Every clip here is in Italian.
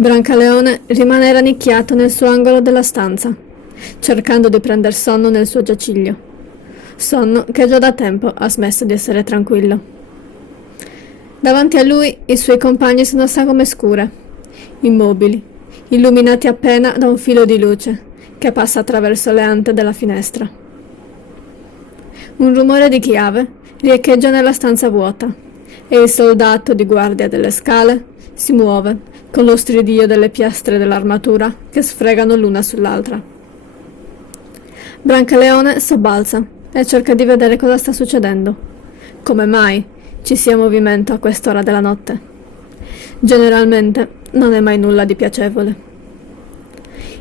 Brancaleone rimane rannicchiato nel suo angolo della stanza, cercando di prender sonno nel suo giaciglio. Sonno che già da tempo ha smesso di essere tranquillo. Davanti a lui i suoi compagni sono sagome scure, immobili, illuminati appena da un filo di luce che passa attraverso le ante della finestra. Un rumore di chiave riecheggia nella stanza vuota e il soldato di guardia delle scale si muove con lo stridio delle piastre dell'armatura che sfregano l'una sull'altra. Brancaleone sobbalza e cerca di vedere cosa sta succedendo. Come mai ci sia movimento a quest'ora della notte? Generalmente non è mai nulla di piacevole.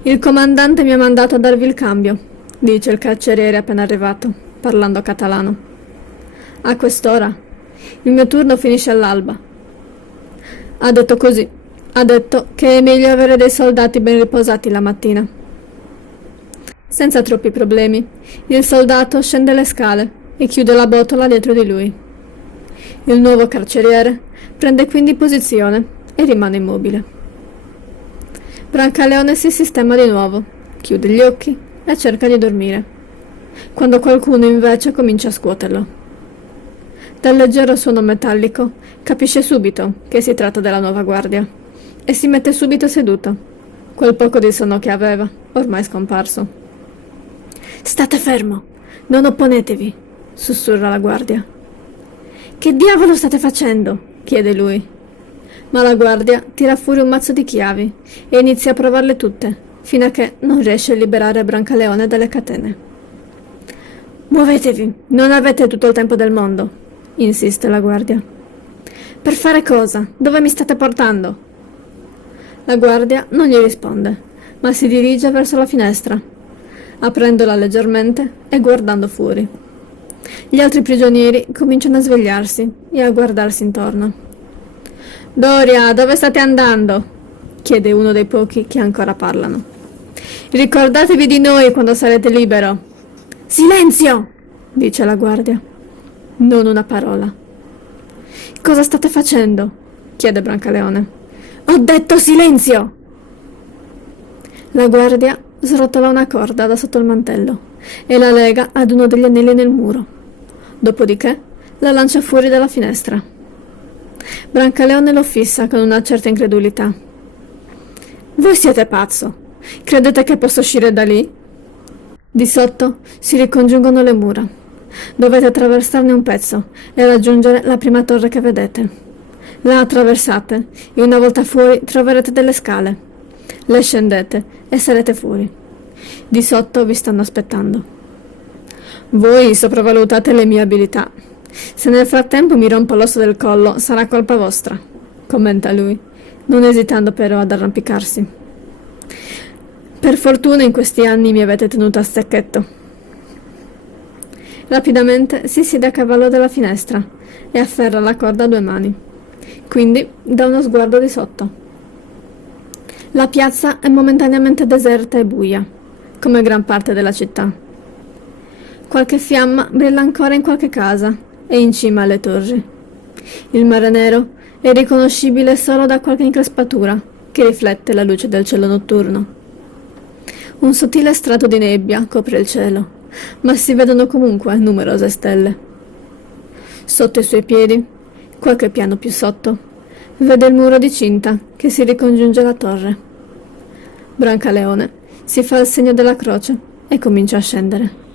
Il comandante mi ha mandato a darvi il cambio, dice il carceriere appena arrivato, parlando catalano. A quest'ora? Il mio turno finisce all'alba. Ha detto così. Ha detto che è meglio avere dei soldati ben riposati la mattina. Senza troppi problemi, il soldato scende le scale e chiude la botola dietro di lui. Il nuovo carceriere prende quindi posizione e rimane immobile. Brancaleone si sistema di nuovo, chiude gli occhi e cerca di dormire, quando qualcuno invece comincia a scuoterlo. Dal leggero suono metallico capisce subito che si tratta della nuova guardia e si mette subito seduto. Quel poco di sonno che aveva, ormai scomparso. «State fermo! Non opponetevi!» sussurra la guardia. «Che diavolo state facendo?» chiede lui. Ma la guardia tira fuori un mazzo di chiavi e inizia a provarle tutte, fino a che non riesce a liberare Brancaleone dalle catene. «Muovetevi! Non avete tutto il tempo del mondo!» insiste la guardia. «Per fare cosa? Dove mi state portando?» La guardia non gli risponde, ma si dirige verso la finestra, aprendola leggermente e guardando fuori. Gli altri prigionieri cominciano a svegliarsi e a guardarsi intorno. «Doria, dove state andando?» chiede uno dei pochi che ancora parlano. «Ricordatevi di noi quando sarete libero!» «Silenzio!» dice la guardia. Non una parola. «Cosa state facendo?» chiede Brancaleone. «Ho detto silenzio!» La guardia srotola una corda da sotto il mantello e la lega ad uno degli anelli nel muro. Dopodiché la lancia fuori dalla finestra. Brancaleone lo fissa con una certa incredulità. «Voi siete pazzo! Credete che possa uscire da lì?» Di sotto si ricongiungono le mura. Dovete attraversarne un pezzo e raggiungere la prima torre che vedete. La attraversate e una volta fuori troverete delle scale. Le scendete e sarete fuori. Di sotto vi stanno aspettando. Voi sopravvalutate le mie abilità. Se nel frattempo mi rompo l'osso del collo, sarà colpa vostra, commenta lui, non esitando però ad arrampicarsi. Per fortuna in questi anni mi avete tenuto a stecchetto. Rapidamente si siede a cavallo della finestra e afferra la corda a due mani. Quindi dà uno sguardo di sotto. La piazza è momentaneamente deserta e buia, come gran parte della città. Qualche fiamma brilla ancora in qualche casa e in cima alle torri. Il mare nero è riconoscibile solo da qualche increspatura che riflette la luce del cielo notturno. Un sottile strato di nebbia copre il cielo, ma si vedono comunque numerose stelle. Sotto i suoi piedi, qualche piano più sotto, vede il muro di cinta che si ricongiunge alla torre. Brancaleone si fa il segno della croce e comincia a scendere.